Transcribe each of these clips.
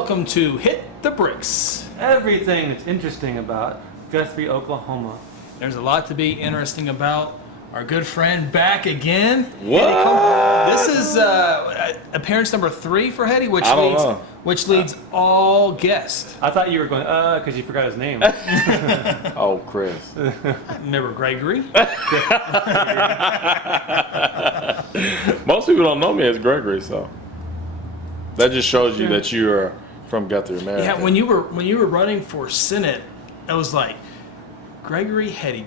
welcome to Hit the Bricks. Everything that's interesting about Guthrie, Oklahoma. There's a lot to be interesting about. Our good friend back again. What? This is appearance number 3 for Heady, which leads all guests. I thought you were going, because you forgot his name. Oh, Chris. Remember Gregory? Most people don't know me as Gregory, so that just shows you that you're from Guthrie, America. Yeah, when you were running for Senate, it was like Gregory Heady.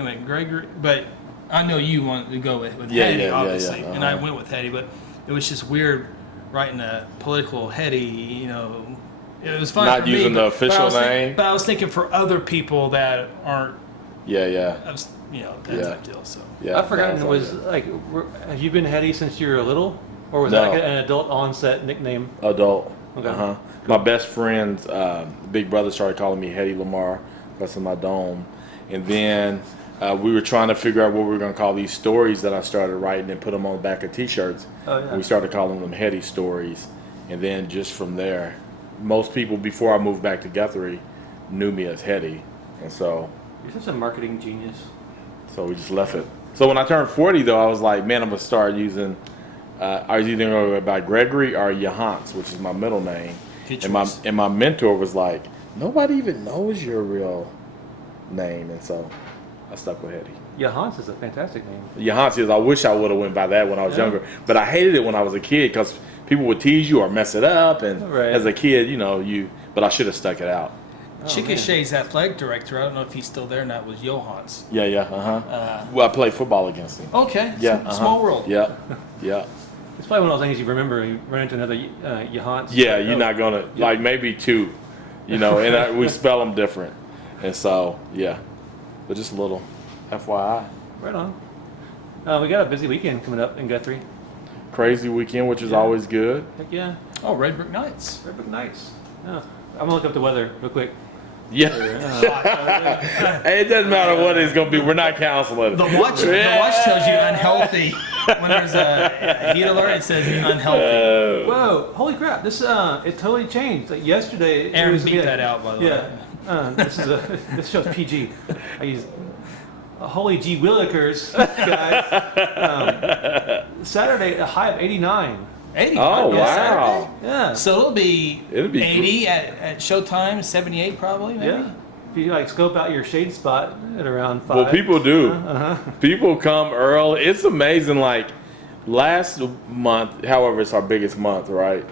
I mean Gregory, but I know you wanted to go with Heady, obviously, yeah. Uh-huh. And I went with Heady, but it was just weird writing a political Heady. You know, it was fun. Not for using me, the official name. But I was thinking for other people that aren't. Yeah. That type deal. So Yeah. I've forgotten. Have you been Heady since you were little, or was that like an adult onset nickname? Adult. Okay. Uh-huh. My best friend's big brother started calling me Heady Lamar because of my dome, and then we were trying to figure out what we were going to call these stories that I started writing and put them on the back of T-shirts. Oh, yeah. And we started calling them Heady stories, and then just from there, most people before I moved back to Guthrie knew me as Heady, and so You're such a marketing genius. we just left it. So when I turned 40, though, I was like, man, I'm gonna start using. I was either going to go by Gregory or Johans, which is my middle name, and my mentor was like, nobody even knows your real name, and so I stuck with Heady. Johans is a fantastic name. Johans is. I wish I would have went by that when I was younger, but I hated it when I was a kid because people would tease you or mess it up, and as a kid, But I should have stuck it out. Chickasha's athletic director, I don't know if he's still there or not, was Johans. Yeah. Well, I played football against him. Okay. Yeah. Small world. Yeah. It's probably one of those things you remember. You run into another Johans. Yeah, you're not gonna like maybe 2, and we spell them different, and so but just a little FYI. Right on. We got a busy weekend coming up in Guthrie. Crazy weekend, which is always good. Heck yeah. Oh, Red Brick Nights. Red Brick Nights. Yeah. I'm gonna look up the weather real quick. Yeah. Hey, it doesn't matter what it's gonna be. We're not counseling. The watch tells you unhealthy. When there's a heat alert, it says unhealthy. Whoa! Holy crap! This it totally changed. Like yesterday, Aaron beat that out, by the way. This show's PG. I use holy gee willikers, guys. Saturday, a high of 89. 80. Oh, wow. Saturday? Yeah. So it'll be 80 cool. at showtime, 78 probably, maybe? Yeah. If you scope out your shade spot at around 5. Well, people do. People come early. It's amazing. Like last month, however, it's our biggest month, right?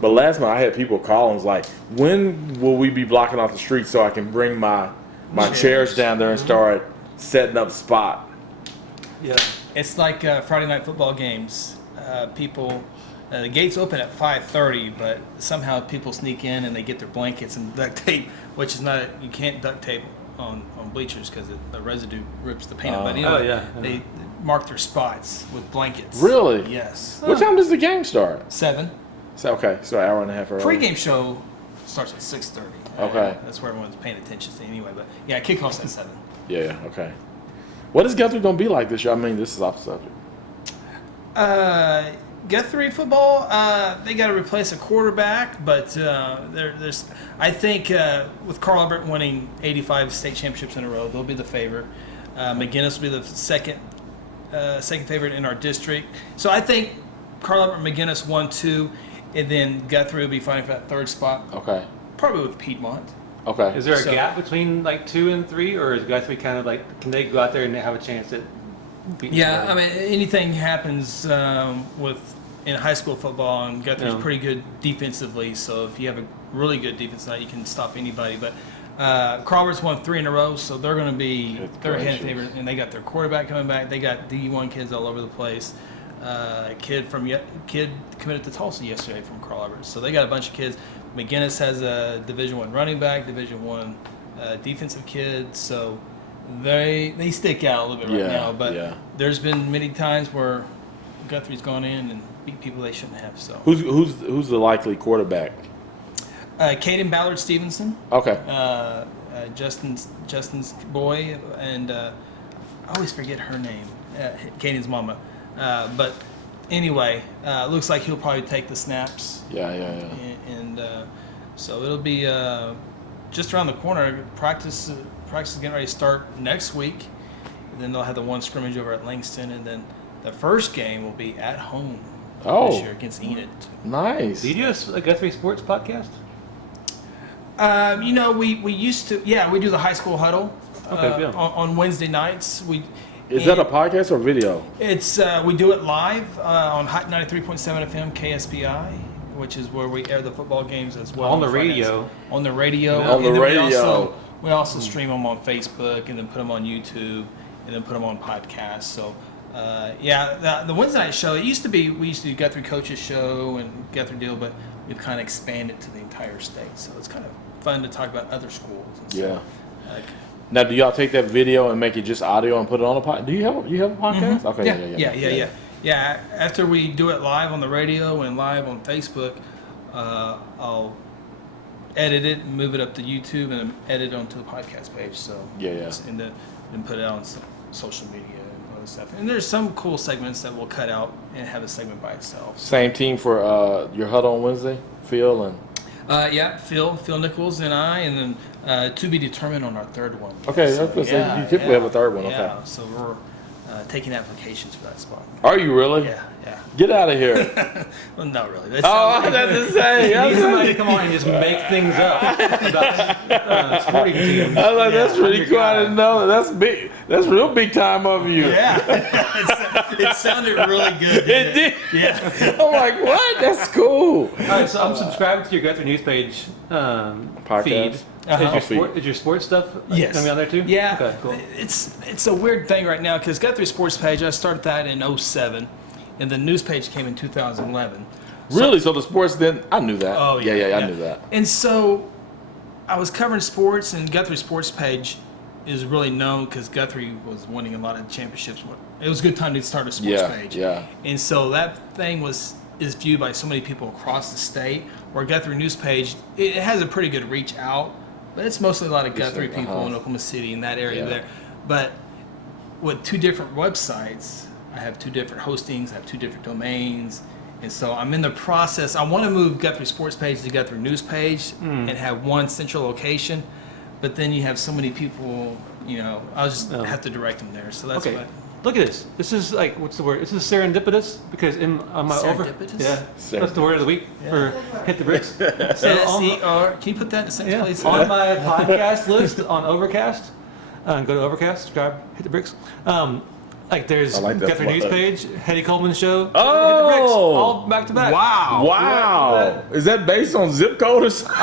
But last month I had people call and was like, when will we be blocking off the street so I can bring my chairs down there and start setting up spot? Yeah. It's like Friday night football games. People... the gates open at 5:30, but somehow people sneak in and they get their blankets and duct tape, which is not, you can't duct tape on bleachers because the residue rips the paint up. But anyway, they mark their spots with blankets. Really? Yes. What time does the game start? 7. So an hour and a half early. Pre-game show starts at 6:30. Okay. That's where everyone's paying attention to anyway. But yeah, kickoff's at 7. Yeah. Okay. What is Guthrie gonna be like this year? I mean, this is off the subject. Guthrie football, they got to replace a quarterback, but there's, I think, with Carl Albert winning 85 state championships in a row, they'll be the favorite. McGinnis will be the second favorite in our district. So I think Carl Albert and McGinnis 1-2, and then Guthrie will be fighting for that 3rd spot. Okay. Probably with Piedmont. Okay. Is there a gap between 2 and 3, or is Guthrie kind of can they go out there and have a chance at beating somebody? I mean, anything happens in high school football, and Guthrie's pretty good defensively. So if you have a really good defense night, you can stop anybody. But Crawford's won 3 in a row, so they're going to be head favorite, and they got their quarterback coming back. They got D1 kids all over the place. Kid committed to Tulsa yesterday from Carl Albert, so they got a bunch of kids. McGinnis has a Division I running back, Division I defensive kid, so they stick out a little bit right now. But there's been many times where Guthrie's gone in and beat people they shouldn't have. So who's the likely quarterback? Caden Ballard Stevenson. Okay. Justin's boy, and I always forget her name. Caden's mama, but anyway, looks like he'll probably take the snaps. Yeah. And so it'll be just around the corner. Practice is getting ready to start next week. And then they'll have the one scrimmage over at Langston, and then the first game will be at home this year against Enid. Nice. Do you do a Guthrie Sports podcast? We used to. Yeah, we do the high school huddle on Wednesday nights. Is that a podcast or video? It's we do it live on Hot 93.7 FM KSPI, which is where we air the football games as well. On the radio. On the radio. On the radio. We also stream them on Facebook and then put them on YouTube and then put them on podcasts. So, the Wednesday night show, we used to do Guthrie Coaches Show and Guthrie Deal, but we've kind of expanded to the entire state. So it's kind of fun to talk about other schools. And stuff. Now, do y'all take that video and make it just audio and put it on a podcast? Do you have a podcast? Mm-hmm. Okay, yeah. After we do it live on the radio and live on Facebook, I'll edit it and move it up to YouTube and edit it onto the podcast page. So and put it on social media and other stuff. And there's some cool segments that we'll cut out and have a segment by itself. Same team for your huddle on Wednesday, Phil and. Phil Nichols and I, and then to be determined on our third one. Okay, so, you typically have a third one. Yeah, okay. So we're taking applications for that spot. Are you really? Yeah. Get out of here. Well, not really. I was to say. You need somebody to come on and just make things up about sporting teams. I was like, that's really cool. I didn't know that. That's big. That's real big time of you. Yeah. It sounded really good. It did. Yeah. I'm like, what? That's cool. All right, so I'm subscribed to your Guthrie News Page feed. Is your sports stuff yes. coming on there too? Yeah. Okay, cool. It's a weird thing right now because Guthrie Sports Page, I started that in 2007, and the news page came in 2011. Really? So the sports then? I knew that. Oh, yeah. I knew that. And so I was covering sports, and Guthrie Sports Page is really known because Guthrie was winning a lot of championships. It was a good time to start a sports page. Yeah. And so that thing is viewed by so many people across the state, where Guthrie News Page, it has a pretty good reach out, but it's mostly a lot of Guthrie people in Oklahoma City in that area there. But with two different websites, I have two different hostings, I have two different domains, and so I'm in the process. I want to move Guthrie Sports Page to Guthrie News Page and have one central location, but then you have so many people, I'll just have to direct them there. So that's what. Look at this. This is like, what's the word? This is serendipitous because on my serendipitous? That's the word of the week for Hit the Bricks. S-E-R. Can you put that in the same place? On my podcast list on Overcast, go to Overcast, subscribe, Hit the Bricks. There's Guthrie News Page, Heady Coleman show, Oh! Hit the Bricks, all back to back. Wow. Is that based on zip code or something?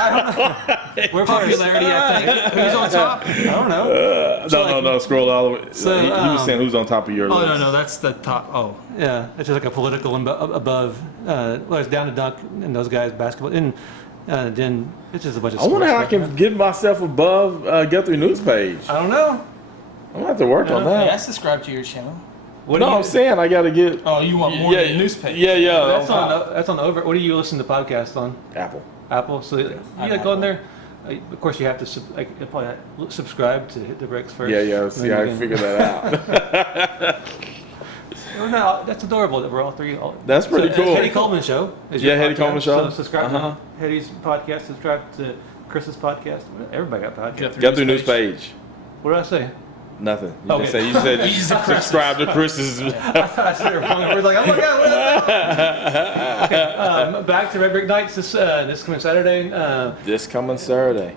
We're Popularity, I think. Who's on top? I don't know. No. Scroll all the way. So, he was saying who's on top of your list. No, that's the top. Oh. Yeah, it's just like a political above. It's down to dunk and those guys basketball. And then it's just a bunch of I wonder how I stuff. can get myself above Guthrie News Page. I don't know. I'm going to have to work on that. I subscribe to your channel. I'm saying I got to get... Oh, you want more than the news page? Yeah. That's on over. What do you listen to podcasts on? Apple. So you go in there. Of course, you have to probably subscribe to Hit the Bricks first. Yeah. See, I can figure that out. No, that's adorable that we're all three. That's pretty cool. Heady Coleman Show. Heady Coleman Show. So subscribe to Heady's podcast. Subscribe to Chris's podcast. Everybody got podcasts. Guthrie News Page. What did I say? Nothing. You said subscribe to Chris's. I thought I said it wrong. We're like, oh my god. Okay, back to Red Brick Nights this coming Saturday. This coming Saturday.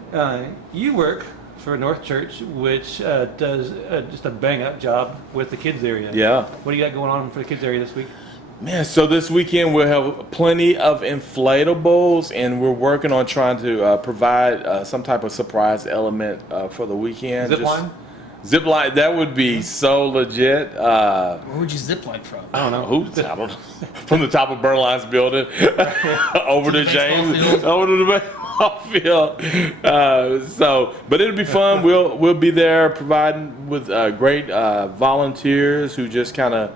You work for North Church, which does just a bang up job with the kids area. Yeah. What do you got going on for the kids area this week? Man, so this weekend we'll have plenty of inflatables, and we're working on trying to provide some type of surprise element for the weekend. Zip line, that would be so legit. Where would you zip line from? I don't know. From the top of Berline's building over to James, over to the baseball field. But it'll be fun. We'll be there providing with great volunteers who just kind of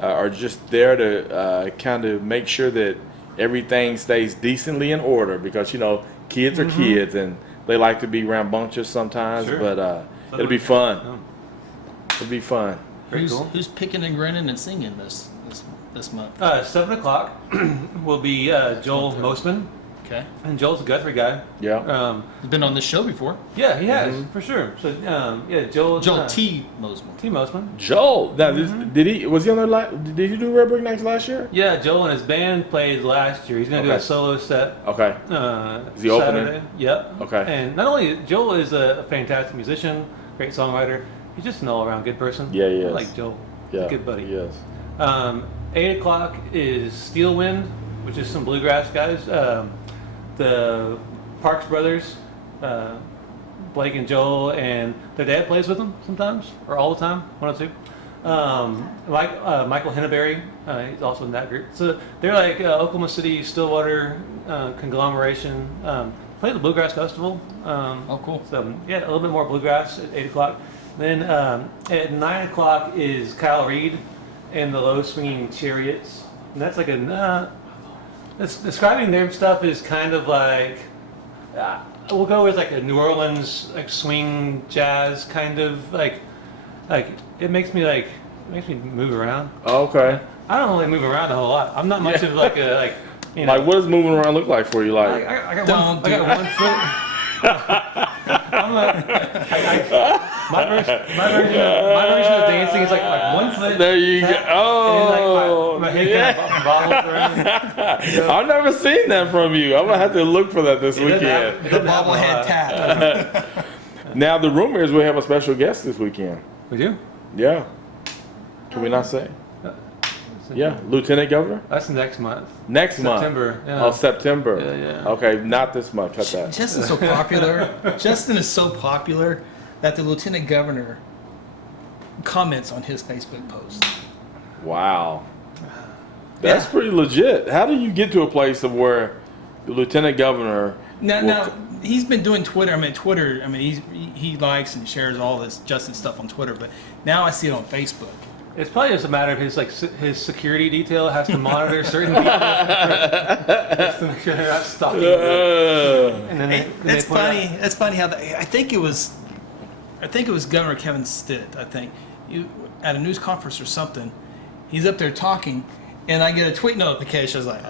are just there to kind of make sure that everything stays decently in order, because kids are kids and they like to be rambunctious sometimes. Sure. But it'll be fun. It'll be fun. Who's picking and grinning and singing this? this month? 7 o'clock will be Joel Mosman. Okay. And Joel's a Guthrie guy. Yeah. He's been on this show before. Yeah, he has, for sure. So, Joel T. Mosman. T. Mosman. Joel. Now, was he on there? Did he do Red Brick Nights last year? Yeah, Joel and his band played last year. He's going to do a solo set. Okay. Is he opening? Yep. Okay. And not only, Joel is a fantastic musician, great songwriter. He's just an all-around good person. Yeah, he is. I like Joel. Yeah. Good buddy. He is. 8 o'clock is Steel Wind, which is some bluegrass guys. The Parks brothers, Blake and Joel, and their dad plays with them sometimes, or all the time, one or two. Michael Henneberry, he's also in that group. So they're like Oklahoma City, Stillwater conglomeration. Play at the Bluegrass Festival. Oh, cool. So yeah, a little bit more bluegrass at 8 o'clock. Then at 9 o'clock is Kyle Reed and the Low Swinging Chariots. And that's like describing their stuff is kind of like, we'll go with like a New Orleans like swing jazz kind of like it makes me move around. Okay. I don't really move around a whole lot. I'm not much of like a you know. Like, what does moving around look like for you? Like, I got one foot. My version of dancing is like 1 foot. there you go. Oh, and then my head kind of bobbles around. You know? I've never seen that from you. I'm gonna have to look for that this weekend. The bobblehead tap. Now the rumor is we have a special guest this weekend. We do? Yeah. Can we not say? Yeah, Lieutenant Governor. That's next month. Next September. month. Yeah. Oh, September. Yeah. Okay, not this month. Cut that. Justin's so popular. Justin is so popular that the Lieutenant Governor comments on his Facebook post. Wow. That's pretty legit. How do you get to a place of where the Lieutenant Governor? Now he's been doing Twitter. He likes and shares all this Justin stuff on Twitter, but now I see it on Facebook. It's probably just a matter of his security detail has to monitor certain people just to make sure they're not stalking them. And then That's funny. That's funny how I think it was Governor Kevin Stitt. I think at a news conference or something, he's up there talking, and I get a tweet notification. I was like,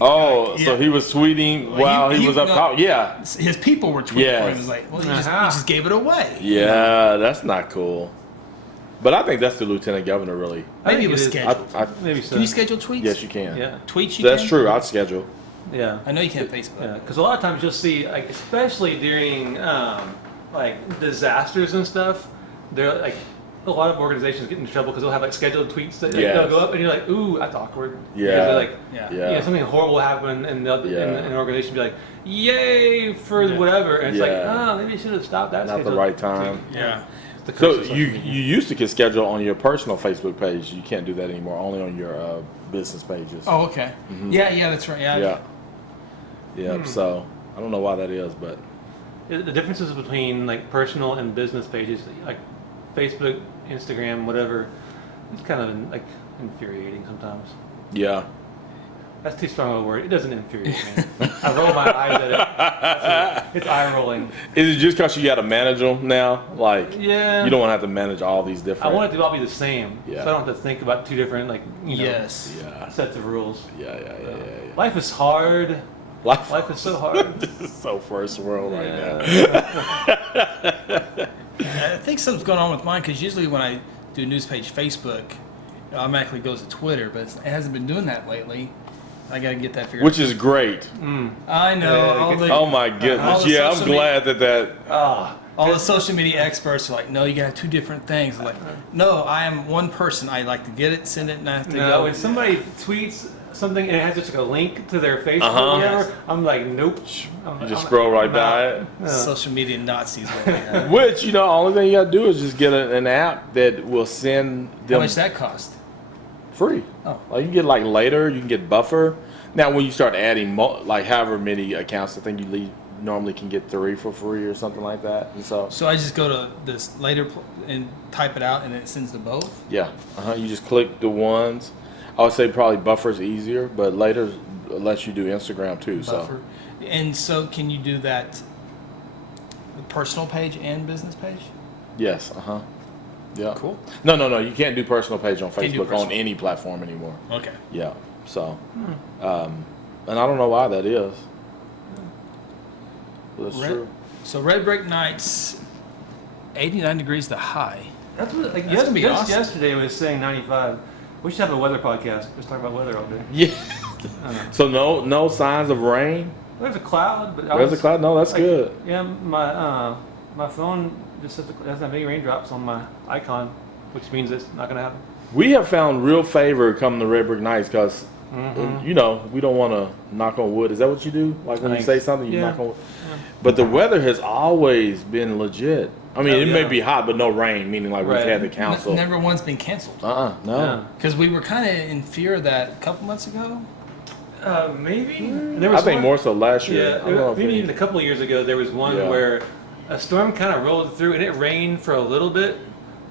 Oh, so he was tweeting while he was up top. Yeah. His people were tweeting for him. It was like, well, he just gave it away. Yeah, that's not cool. But I think that's the Lieutenant Governor, really. Maybe it was scheduled. Maybe so. Can you schedule tweets? Yes, you can. Yeah. Tweets you That's can? true. I'd schedule. Yeah. I know you can't Facebook. Yeah, because a lot of times you'll see, like, especially during like disasters and stuff, they're like a lot of organizations get into trouble because they'll have like scheduled tweets that they'll go up and you're like, ooh, that's awkward. Yeah. Like, you know, something horrible happened and an organization be like, yay for whatever, and it's like, oh, maybe you should have stopped that. Not the right time. Yeah. So you used to get scheduled on your personal Facebook page. You can't do that anymore. Only on your business pages. Oh, okay. Mm-hmm. Yeah, that's right. Yeah. So I don't know why that is, but the differences between like personal and business pages, like Facebook, Instagram, whatever, it's kind of like infuriating sometimes. Yeah. That's too strong of a word. It doesn't infuriate me. I roll my eyes at it. It's eye rolling. Is it just because you got to manage them now? Like, you don't want to have to manage all these different. I want it to all be the same, so I don't have to think about two different sets of rules. Yeah. Life is hard. Life is so hard. This is so first world right now. I think something's going on with mine because usually when I do news page Facebook, it automatically goes to Twitter, but it hasn't been doing that lately. I got to get that figured out. Which is great. I know. Oh my goodness. I'm glad that. All the social media experts are like, no, you got to have two different things. I'm like, no, I am one person. I like to get it, send it, and I have to go. When somebody tweets something and it has just like a link to their Facebook or whatever, I'm like, nope. You just scroll right by it. Social media Nazis. Right. Which, the only thing you got to do is just get an app that will send them. How much that cost? Free. Oh. Like, you can get like later, you can get buffer. Now when you start adding like however many accounts, I think you normally can get 3 for free or something like that. And so I just go to this later and type it out and it sends to both? Yeah. You just click the ones. I would say probably buffer's easier, but later lets you do Instagram too. Buffer. So. And so can you do that the personal page and business page? Yes. Yeah. Cool. No. You can't do personal page on Can't do Facebook on personal. any platform anymore. Okay. Yeah. So, and I don't know why that is. But that's true. So Red Brick Nights, 89 degrees the high. That's what, like, That's gonna be awesome. yesterday it was saying 95. We should have a weather podcast. Just talk about weather all day. Yeah. So no signs of rain. There's a cloud, but There's a cloud. No, that's good. Yeah, my phone just doesn't have any raindrops on my icon, which means it's not gonna happen. We have found real favor coming to Red Brick Nights because, we don't want to knock on wood. Is that what you do? Like when you say something, you knock on wood? Yeah. But the weather has always been legit. I mean, it may be hot, but no rain, meaning like we've had the council. Never once been canceled. No. Because we were kind of in fear of that a couple months ago. Maybe. I think more so last year. Yeah, maybe even a couple of years ago there was one where a storm kind of rolled through and it rained for a little bit,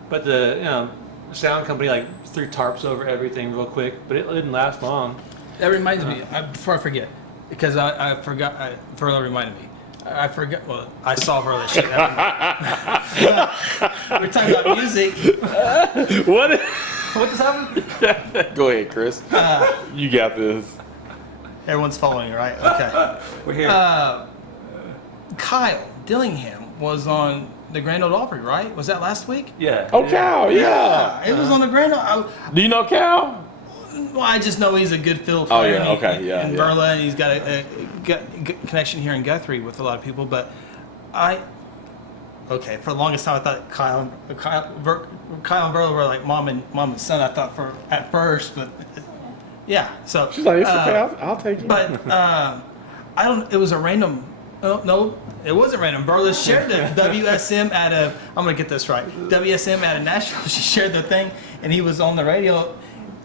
but the sound company like threw tarps over everything real quick, but it didn't last long. That reminds me, before I forget, because I forgot, Verla reminded me. I forgot, well, I saw her that shit happen. We're talking about music. What just happened? Go ahead, Chris. You got this. Everyone's following, right? Okay. We're here. Kyle Dillingham was on the Grand Ole Opry, right? Was that last week? Yeah. Oh, Cal, yeah. It was on the Grand Ole. Do you know Cal? Well, I just know he's a good fiddle player. Oh, yeah, okay, yeah. In Berla, and he's got a connection here in Guthrie with a lot of people. But for the longest time I thought Kyle and Berla were like mom and son. I thought at first, but yeah. So she's like, it's okay, I'll take it. But it was a random. Oh, no, it wasn't random. Berla shared the WSM I'm gonna get this right. WSM out of Nashville. She shared the thing, and he was on the radio.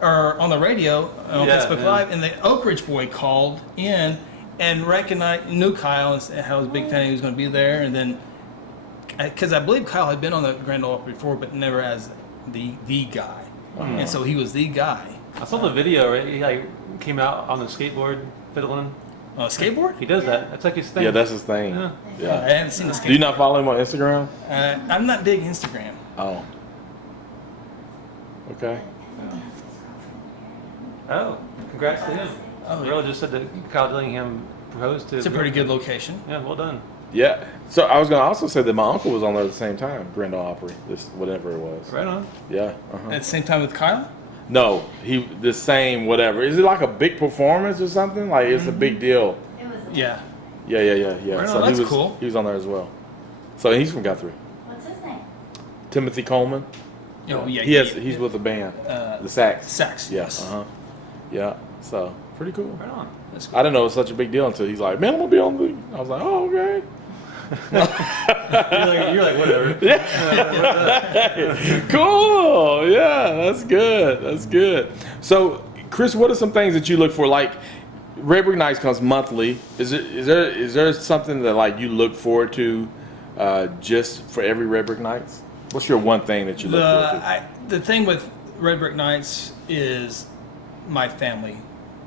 On Facebook Live, and the Oak Ridge boy called in and knew Kyle and how he was a big fan he was going to be there, and then because I believe Kyle had been on the Grand Ole Opry before, but never as the guy, and so he was the guy. I saw the video. Right? He like came out on the skateboard fiddling. On a skateboard? He does that. That's like his thing. Yeah, that's his thing. Yeah. I haven't seen the skateboard. Do you not follow him on Instagram? I'm not big Instagram. Oh. Okay. Oh, congrats to him. Oh, Earl just said that Kyle Dillingham proposed to. It's a pretty good location. Yeah, well done. Yeah. So I was going to also say that my uncle was on there at the same time, Grand Ole Opry, whatever it was. Right on. Yeah. At the same time with Kyle? No, the same whatever. Is it like a big performance or something? Like it's a big deal. Yeah. Yeah. Right So on, that's he was cool. He was on there as well. So he's from Guthrie. What's his name? Timothy Coleman. Oh, yeah. He's with the band. The Sax. Sax. Yes. Yeah. So pretty cool. Right on. That's cool. I didn't know it was such a big deal until he's like, "Man, I'm gonna be on the." I was like, "Oh, okay." you're like whatever. Yeah. Cool. Yeah, that's good. That's good. So, Chris, what are some things that you look for? Like, Red Brick Nights comes monthly. Is there something that like you look forward to just for every Red Brick Nights? What's your one thing that you look forward to? The thing with Red Brick Nights is my family.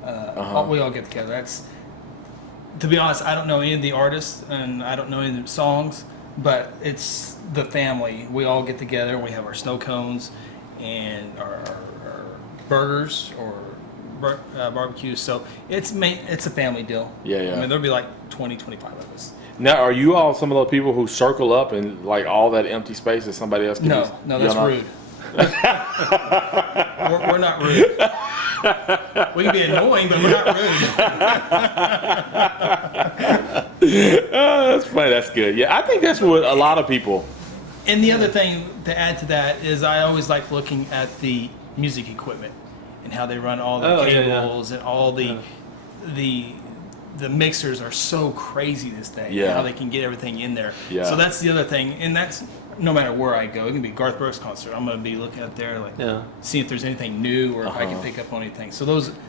We all get together. That's, to be honest, I don't know any of the artists and I don't know any of the songs, but it's the family. We all get together. We have our snow cones and our burgers or barbecues. So it's a family deal. Yeah. I mean, there'll be like 20, 25 of us. Now, are you all some of those people who circle up and like all that empty space that somebody else can use? No, that's rude. We're not rude. We can be annoying, but we're not rude. That's funny. That's good. Yeah, I think that's what a lot of people. And the other thing to add to that is I always like looking at the music equipment and how they run all the cables and all the mixers are so crazy this day. Yeah. How they can get everything in there. Yeah. So that's the other thing, and that's no matter where I go. It can be Garth Brooks concert. I'm gonna be looking out there see if there's anything new or if I can pick up on anything. So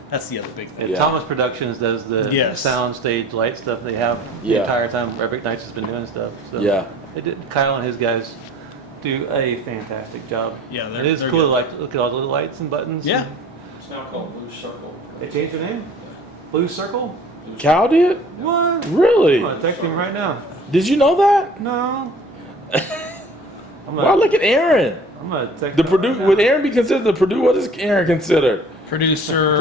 that's the other big thing. And Thomas Productions does the sound stage light stuff they have the entire time Red Brick Nights has been doing stuff. So Kyle and his guys do a fantastic job. Yeah, it is cool to look at all the little lights and buttons. Yeah. It's now called Blue Circle. They changed their name? Blue Circle? Cal did? What? Really? I'm gonna text him right now. Did you know that? No. Wow, look at Aaron. I'm gonna text The him Purdue right now. would Aaron be considered the Purdue? What is Aaron considered? Producer,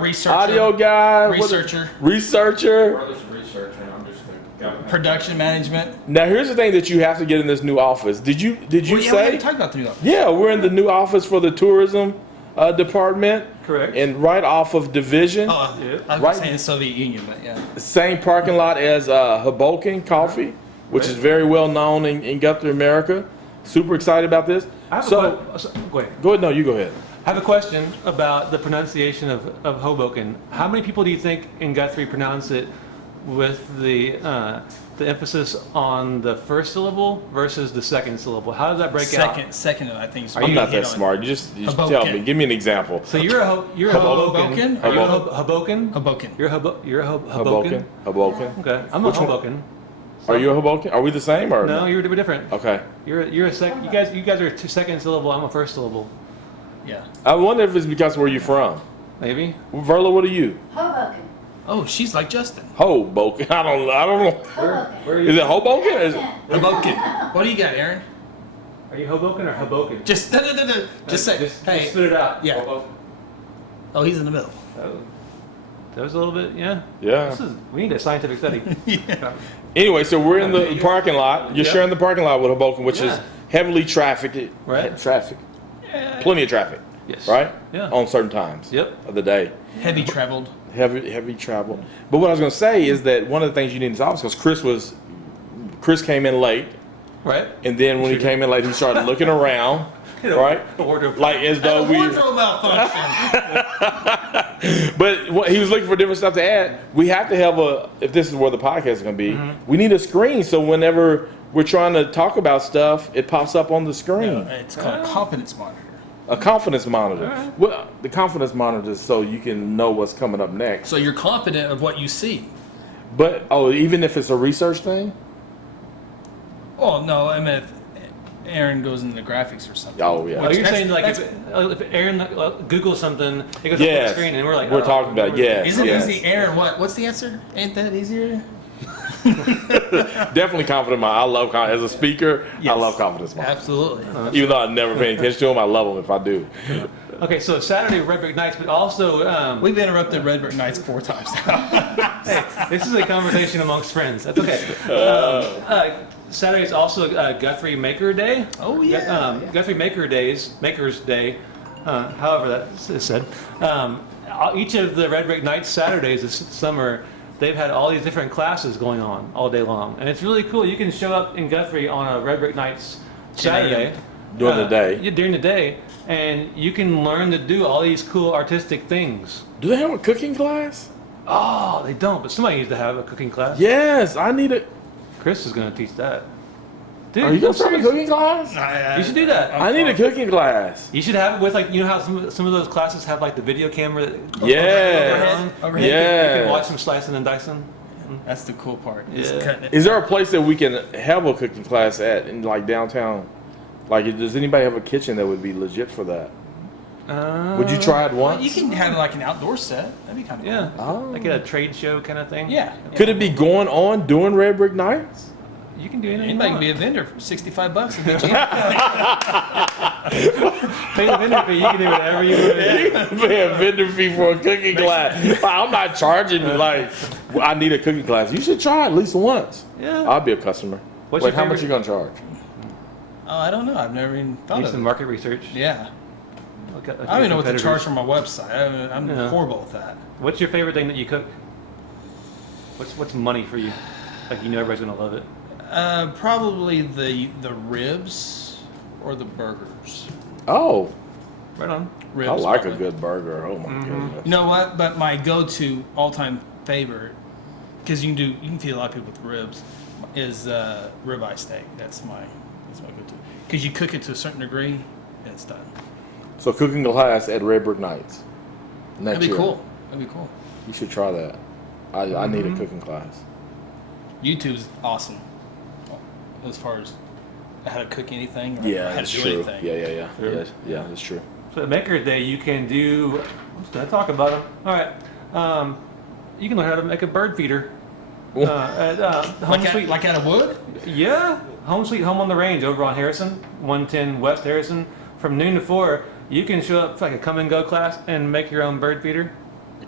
researcher, audio guy, researcher, researcher. Or there's a researcher, and I'm just the guy. production management. Now here's the thing that you have to get in this new office. Did you Well, yeah, we say? haven't talked about the new office. Yeah, we're in the new office for the tourism department. Correct. And right off of Division, Oh, Yeah. I was Right. saying the Soviet Union, but yeah. same parking lot as Hoboken Coffee, which is very well known in Guthrie, America. Super excited about this. I have So go ahead. go ahead. No, you go ahead. I have a question about the pronunciation of Hoboken. How many people do you think in Guthrie pronounce it with the emphasis on the first syllable versus the second syllable? How does that break out? Second, I think. Is I'm what not you that hit on. smart. You just tell Hoboken. me. Give me an example. So you're a Hoboken. Hoboken? Are you a Hoboken. Hoboken? Hoboken. You're a Hoboken. Hoboken. Okay, I'm Which a one? Hoboken. Are you a Hoboken? Are we the same or No, you're different. Okay. You're a you guys are a second syllable. I'm a first syllable. Yeah. I wonder if it's because where you from. Maybe. Verla, what are you? Hoboken. Oh, she's like Justin. Hoboken. I don't know. Hoboken. Where are Is you? it Hoboken? Or is it? Hoboken. What do you got, Aaron? Are you Hoboken or Hoboken? Just just say. Just Hey. spit it out. Yeah. Hoboken. Oh, he's in the middle. That was a little bit, yeah. Yeah. We need a scientific study. Yeah. Anyway, so we're in the parking lot. You're Yeah. sharing the parking lot with Hoboken, which is Yeah. heavily trafficked. Right. Traffic. Plenty of traffic. Yes. Right? Yeah. On certain times. Yep. Of the day. Heavy traveled. Heavy travel. But what I was going to say is that one of the things you need in this office, because Chris came in late, Right? and then when he came in late, he started looking around, right? Wardrobe. Like as though we. Wardrobe malfunction. But he was looking for different stuff to add. We have to have if this is where the podcast is going to be, Mm-hmm. we need a screen so whenever we're trying to talk about stuff, it pops up on the screen. It's called a confidence monitor. A confidence monitor. Alright. Well, the confidence monitor is so you can know what's coming up next. So you're confident of what you see. But, even if it's a research thing? Oh no, I mean if Aaron goes into the graphics or something. Oh, yeah. Oh, you're That's- saying like that's- if Aaron Googles something, it goes up on the Yes. screen, and we're like, We're oh, talking about, yes. Isn't yes. easy, Aaron? What's the answer? Ain't that easier? Definitely confident. I love as a speaker. Yes. I love confidence monitors. Absolutely. Even though I never pay attention to them, I love them if I do. Okay, so Saturday Red Brick Nights, but also We've interrupted Red Brick Nights 4 times now. this is a conversation amongst friends. That's okay. Saturday is also Guthrie Maker Day. Oh, yeah. Guthrie Maker's Day. However that is said. Each of the Red Brick Nights Saturdays this summer, they've had all these different classes going on all day long, and it's really cool. You can show up in Guthrie on a Red Brick Nights 10 a.m. Saturday. During the day. Yeah, during the day, and you can learn to do all these cool artistic things. Do they have a cooking class? Oh, they don't, but somebody needs to have a cooking class. Yes, I need it. Chris is going to teach that. Dude, Are you going to start a serious. cooking class? You should do that. I need a cooking class. You should have it with, like, you know how some of those classes have like the video camera that Yeah. Overhead. You Yeah. can watch them slicing and dicing. That's the cool part. Just Yeah. cutting it. Is there a place that we can have a cooking class at in like downtown? Like, does anybody have a kitchen that would be legit for that? Would you try it Well, once? you can have like an outdoor set. That'd be kind of Yeah. Oh. Like a trade show kind of thing. Yeah. Could it be going on during Red Brick Nights? You can do anything. Anybody you can be a want. vendor for $65 and get you. Pay the vendor fee. You can do whatever you want. Pay a vendor fee for a cooking class. I'm not charging you like I need a cooking class. You should try at least once. Yeah. I'll be a customer. What's Wait, your how much you favorite- gonna charge? Oh, I don't know. I've never even thought Do of some it. market research. Yeah. Look at I don't even know what to competitors. charge for my website. I'm Yeah. horrible at that. What's your favorite thing that you cook? What's money for you? Like, you know everybody's gonna love it. Probably the ribs or the burgers. Oh, Right on. Ribs, I like a probably. good burger. Oh my goodness. You know what? But my go-to all-time favorite, because you can feed a lot of people with ribs, is ribeye steak. That's my go-to. Because you cook it to a certain degree, and it's done. So cooking class at Red Brick Nights. Next That'd be year. cool. That'd be cool. You should try that. I need a cooking class. YouTube's awesome. As far as how to cook anything or Yeah, how that's to do true. anything. Yeah. Sure. Yes, yeah, that's true. So at Maker Day, you can do. I was gonna talk about them. All right. You can learn how to make a bird feeder. At Like out of wood? Yeah, Home Sweet Home on the Range over on Harrison, 110 West Harrison. From noon to 4, you can show up for like a come and go class and make your own bird feeder.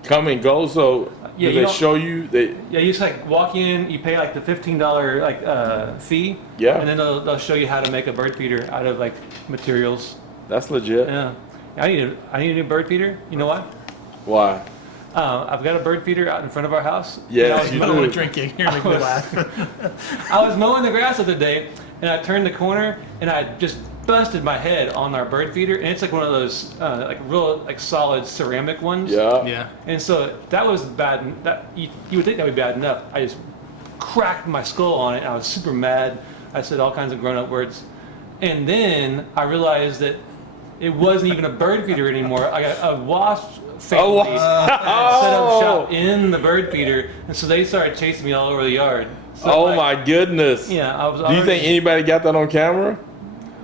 Come and go. So Yeah, do you they don't- show you? Yeah, you just like walk in, you pay like the $15 fee. Yeah. And then they'll show you how to make a bird feeder out of like materials. That's legit. Yeah. I need a new bird feeder. You know why? Why? I've got a bird feeder out in front of our house. Yes, you I don't want do. to drink it. You're making me laugh. I was mowing the grass the other day, and I turned the corner, and I just busted my head on our bird feeder, and it's like one of those like real like solid ceramic ones. Yeah. Yeah. And so that was bad. That you would think that would be bad enough. I just cracked my skull on it. And I was super mad. I said all kinds of grown-up words, and then I realized that it wasn't even a bird feeder anymore. I got a wasp family set up shop in the bird feeder, and so they started chasing me all over the yard. So Oh like, my goodness. Yeah, I was. Do you think anybody got that on camera?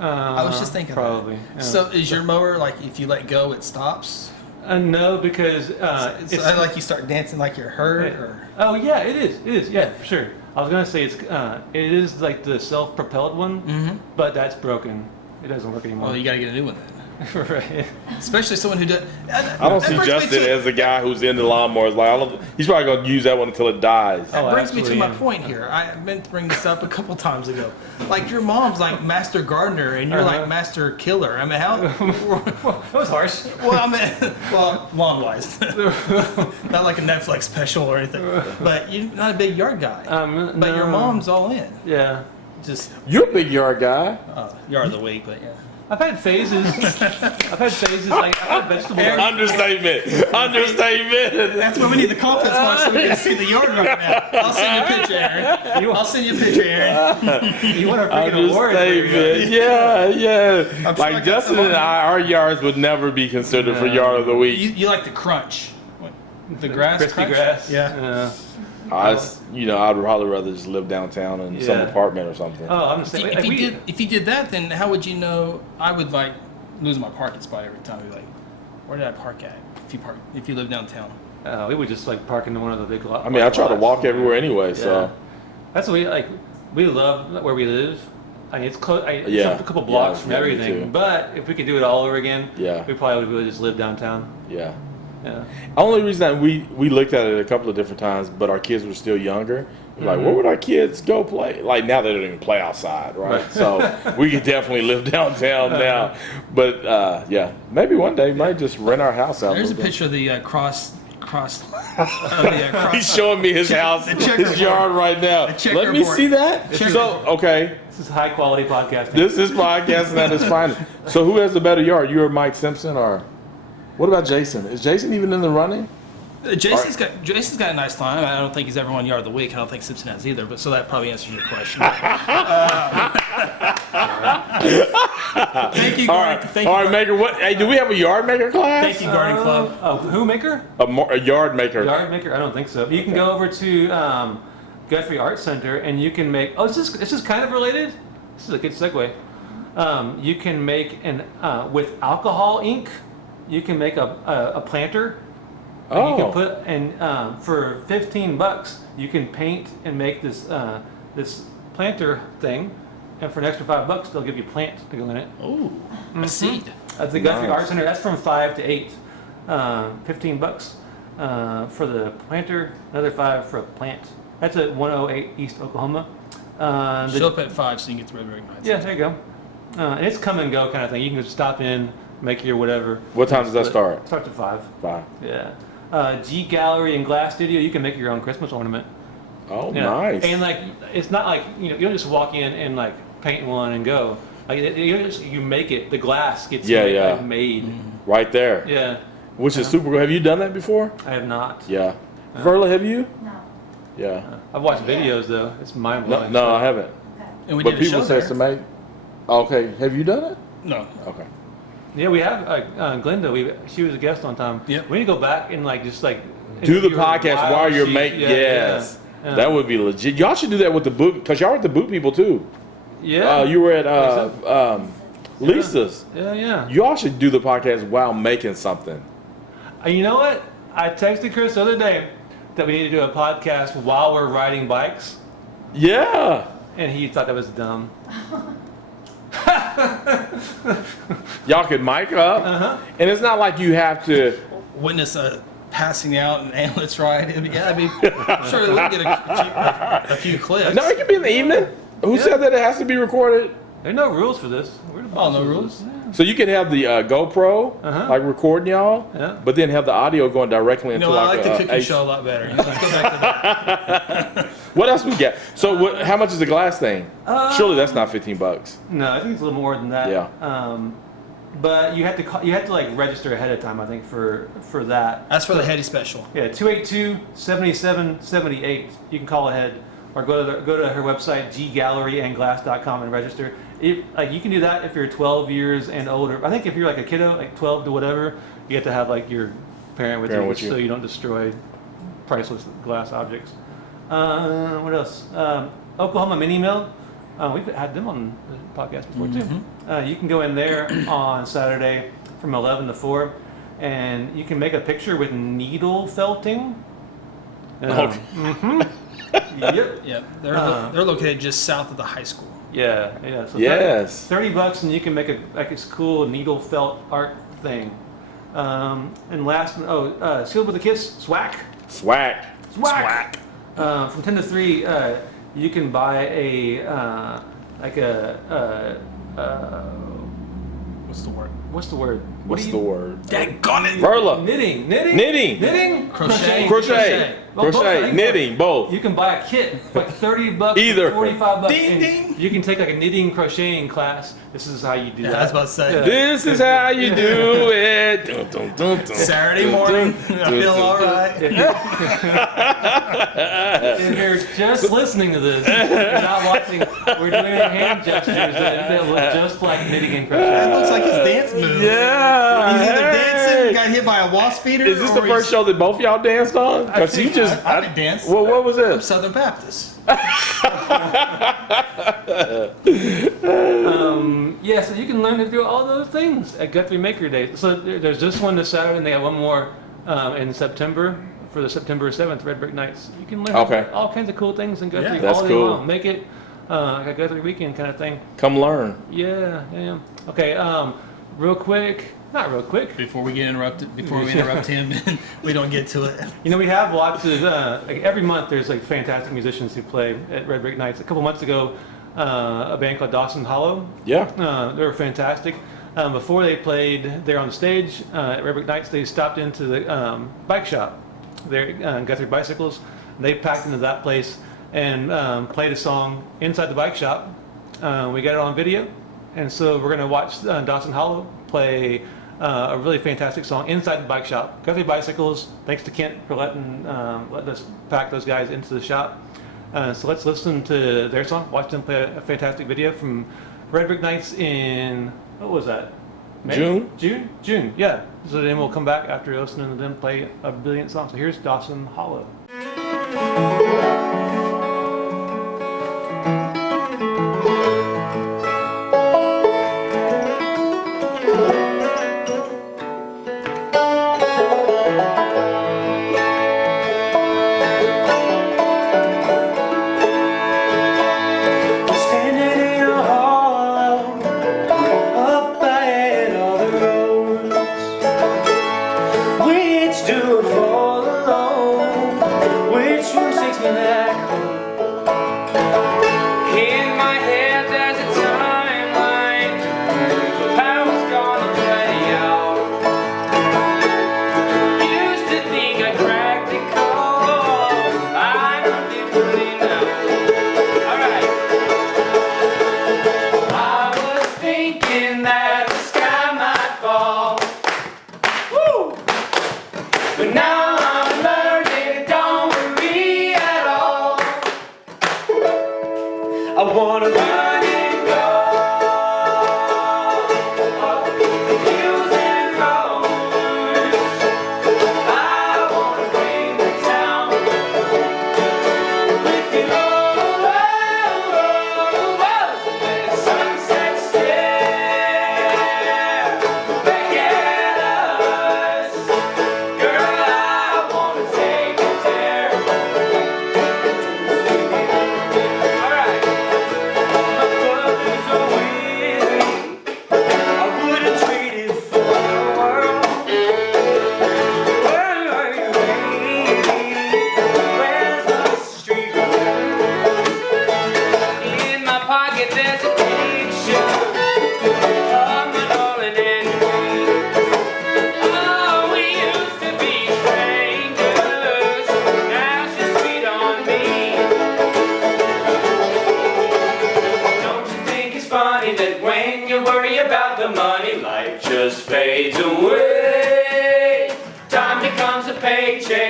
I was just thinking. Probably. That. Yeah. So is your mower like if you let go, it stops? No, because It's like you start dancing like you're hurt, or Oh yeah, it is. It is. Yeah, for sure. I was gonna say it is like the self-propelled one, but that's broken. It doesn't work anymore. well, you got to get a new one then. Right. Especially someone who does. I don't see Justin as the guy who's into lawnmowers. Like, he's probably going to use that one until it dies. Oh, That brings me to absolutely, my yeah. point here. I meant to bring this up a couple times ago. Like your mom's like master gardener and you're like master killer. I mean, how? That was harsh. Well, I mean, well, lawn-wise, not like a Netflix special or anything. But you're not a big yard guy. But your no. mom's all in. Yeah. Just You're a big yard guy. yard of the week, but yeah. I've had phases. Like I've had vegetable gardens. Understatement. Understatement. That's why we need the conference watch so we can see the yard right now. I'll send you a picture, Aaron. I'll send you a picture, Aaron. You want a freaking award? Understatement. Yeah. sure I Like got Justin some and I, our yards would never be considered for yard of the week. You like the crunch. What, the grass Crispy crunch? grass. Yeah. I'd probably rather just live downtown in some Yeah. apartment or something. Oh, I'm just saying. If you did that, then how would you know? I would like lose my parking spot every time. Be like, where did I park at? If you live downtown. We would just like park into one of the big lots. I mean, I try to walk everywhere anyway, so. That's what we like. We love where we live. I mean, it's close. It's Yeah. a couple blocks from Yeah, me everything. too. But if we could do it all over again, Yeah. we probably would really just live downtown. Yeah. Yeah. Only reason that we looked at it a couple of different times, but our kids were still younger. We're like, where would our kids go play? Like now they don't even play outside, right? So we could definitely live downtown now. But yeah, maybe one day we might just rent our house out. There's a little bit. picture of the cross. He's showing me his house, his yard right now. Let me see that. So okay, This is high quality podcasting. this is podcasting that is fine. So who has the better yard, you or Mike Simpson, or what about Jason? Is Jason even in the running? Jason's got a nice time. I don't think he's ever won yard of the week. I don't think Simpson has either. But so that probably answers your question. Thank you, All Garden. right, Thank all you, right, maker. What? Hey, do we have a yard maker class? Thank you, Garden Club. Who maker? A yard maker. Yard maker? I don't think so. You can go over to Guthrie Art Center and you can make. Oh, this is kind of related. This is a good segue. You can make with alcohol ink. You can make a planter. And you can put for $15 you can paint and make this this planter thing, and for an extra $5 they'll give you plants to go in it. Oh, a seed. At the Guthrie Nice. Art Center, that's from 5 to 8. $15 for the planter, another 5 for a plant. That's at 108 East Oklahoma. Show up at 5 so you can get the Red Ring Nights. Yeah, there you go. And it's come and go kind of thing. You can just stop in, make your whatever. What time does that start? Starts at 5. 5. Yeah. G Gallery and Glass Studio, you can make your own Christmas ornament. Oh, Yeah. nice. And like, it's not like you don't just walk in and like paint one and go. Like you make it. The glass gets made. Right there. Yeah. Which is super cool. Have you done that before? I have not. Yeah. Verla, have you? No. Yeah. I've watched videos though. It's mind No, blowing. no, I haven't. Okay. And we But did a people show say there. it's amazing. Okay. Have you done it? No. Okay. Yeah, we have Glenda. She was a guest one time. Yep. We need to go back and like just like Do the interview her podcast while you're making. Yes. Yeah. That would be legit. Y'all should do that with the boot, because y'all are at the boot people too. Yeah. You were at Lisa's. Yeah. Y'all should do the podcast while making something. You know what? I texted Chris the other day. that we need to do a podcast while we're riding bikes, Yeah. and he thought that was dumb. Y'all could mic up, and it's not like you have to. Witness a passing out an ambulance ride. I mean, I'm sure we'll get a few clips. No, it could be in the evening. Who said that it has to be recorded? There are no rules for this. We're the Oh, bosses no of rules? this. Yeah. So you can have the GoPro, like recording y'all, Yeah. but then have the audio going directly into I like like the a cooking show a lot better. Let's go back to that. What else we got? So how much is the glass thing? Surely that's not $15. No, I think it's a little more than that. Yeah. But you have to like register ahead of time, I think, for that. That's for the Heady special. Yeah, 282-7778. You can call ahead or go to her website ggalleryandglass.com and register. Like you can do that if you're 12 years and older. I think if you're like a kiddo, like 12 to whatever, you have to have like your parent with you so you don't destroy priceless glass objects. What else? Oklahoma Mini Mill. We've had them on the podcast before too. You can go in there on Saturday from 11 to 4, and you can make a picture with needle felting. Okay. Yep. Yep. They're located just south of the high school. Yeah. So Yes. $30 and you can make this cool needle felt art thing. And last, Sealed with a Kiss, SWAC. Swag. From 10 to 3, you can buy What's the word? what's the word? What's the word? Daggone it! Verla. Knitting. Crochet. Well, both, I think Knitting, both. You can buy a kit for like $30, Either. $45. Ding, and ding. You can take like a knitting crocheting class. This is how you do that. I was about to say. Yeah. This is how you do it. Dun, dun, dun, dun. Saturday morning, I feel all right. If you're just listening to this, you're not watching, we're doing hand gestures that look just like knitting and It crochet. looks like his dance move. Yeah. He's either dancing, hey. got hit by a wasp feeder. Is this the or first show that both y'all danced on? Because you just. I didn't dance. Well, what was this? Southern Baptist. Yeah, so you can learn to do all those things at Guthrie Maker Day. So there's this one this Saturday, and they have one more in September for the September 7th Red Brick Nights. You can learn all kinds of cool things in Guthrie that's all day cool. long. Make it like a Guthrie weekend kind of thing. Come learn. Yeah. Okay, real quick. Not real quick. Before we interrupt him, and we don't get to it. You know, we have lots of, like every month there's like fantastic musicians who play at Red Brick Nights. A couple months ago, a band called Dawson Hollow. Yeah. They were fantastic. Before they played there on the stage at Red Brick Nights, they stopped into the bike shop there, Guthrie Bicycles. They packed into that place and played a song inside the bike shop. We got it on video, and so we're going to watch Dawson Hollow play a really fantastic song inside the bike shop. Guthrie Bicycles, thanks to Kent for letting us pack those guys into the shop. So let's listen to their song, watch them play a fantastic video from Red Brick Nights in, what was that? May? June, yeah. So then we'll come back after listening to them play a brilliant song. So here's Dawson Hollow.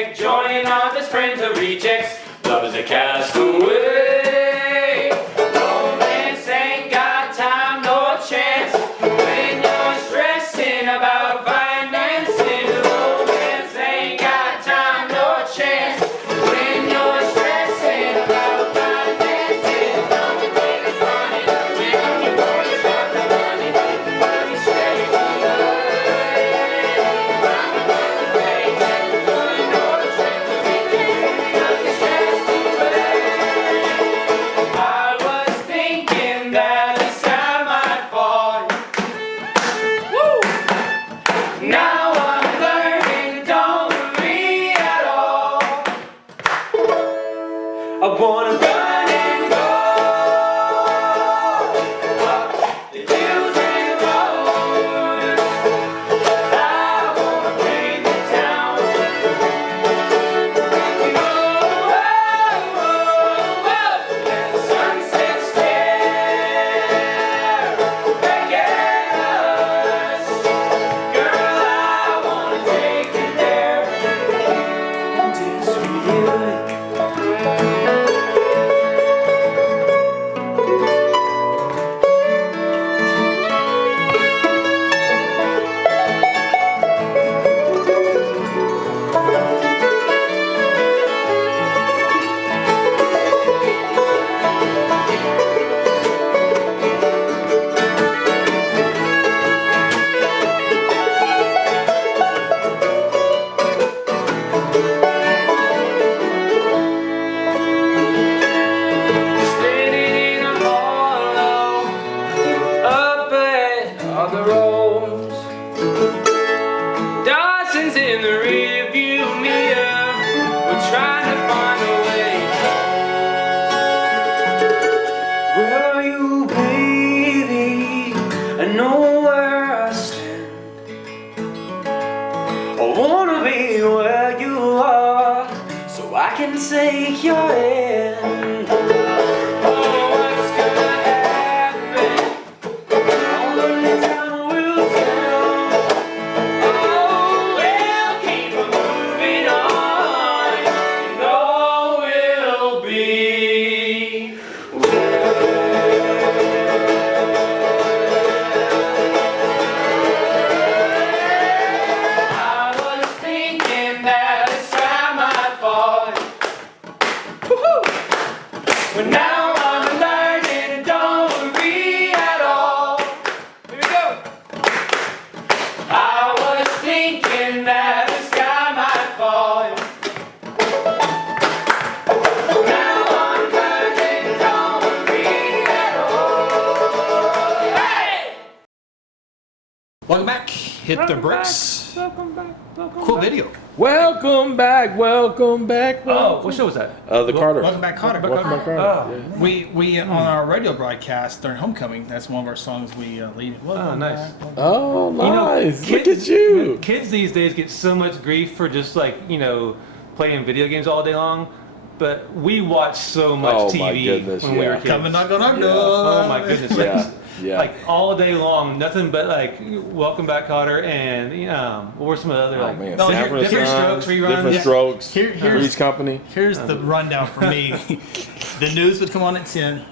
reject, join on this friend to rejects. Love is a castaway. Romance ain't got time, no chance. When you're stressing about financing, romance ain't got time, no chance. When you're stressing about financing, don't think it's funny. When you worry about the money, money straight to I was thinking that the sky might fall. Woo! Now I'm learning, don't worry at all. I wanna run and go up the hills and roads. I wanna bring the town. Let the sunset stare back at us. Girl, I wanna take you there and dance with you. Standing in a hollow up at all the roads. Dawson's in the rearview mirror. We're trying to find a way. Where are you, baby? I know where I stand. I wanna be where you are, so I can take your hand. Oh, what's gonna happen? Only time will tell. Oh, we'll keep moving on. You know we'll be I was thinking that the sky might fall. Woo-hoo! But now I'm learning and don't worry at all. Here we go. I was thinking that the sky might fall. Now I'm learning and don't worry at all. Hey! Welcome back. Hit the bricks. Welcome back. Cool video. Welcome back. Welcome back. Oh, what show was that? The Carter. Welcome back, Carter. Welcome back, Carter. Oh. Yeah. We on our radio broadcast during homecoming. That's one of our songs we lead. Oh, nice. Oh, nice. Look kids- at you. Kids these days get so much grief for just playing video games all day long, but we watch so much Oh, TV my goodness, when we were yeah. kids. Come and knock on our Yeah. door. Oh my goodness! Yeah. Yeah. Like all day long, nothing but Welcome Back, Kotter, and what were some of the other Oh man, No, here- Sanford different Sons, strokes reruns. different Yeah. strokes. Here's- Three's Company. Here's the rundown for me. The news would come on at 10.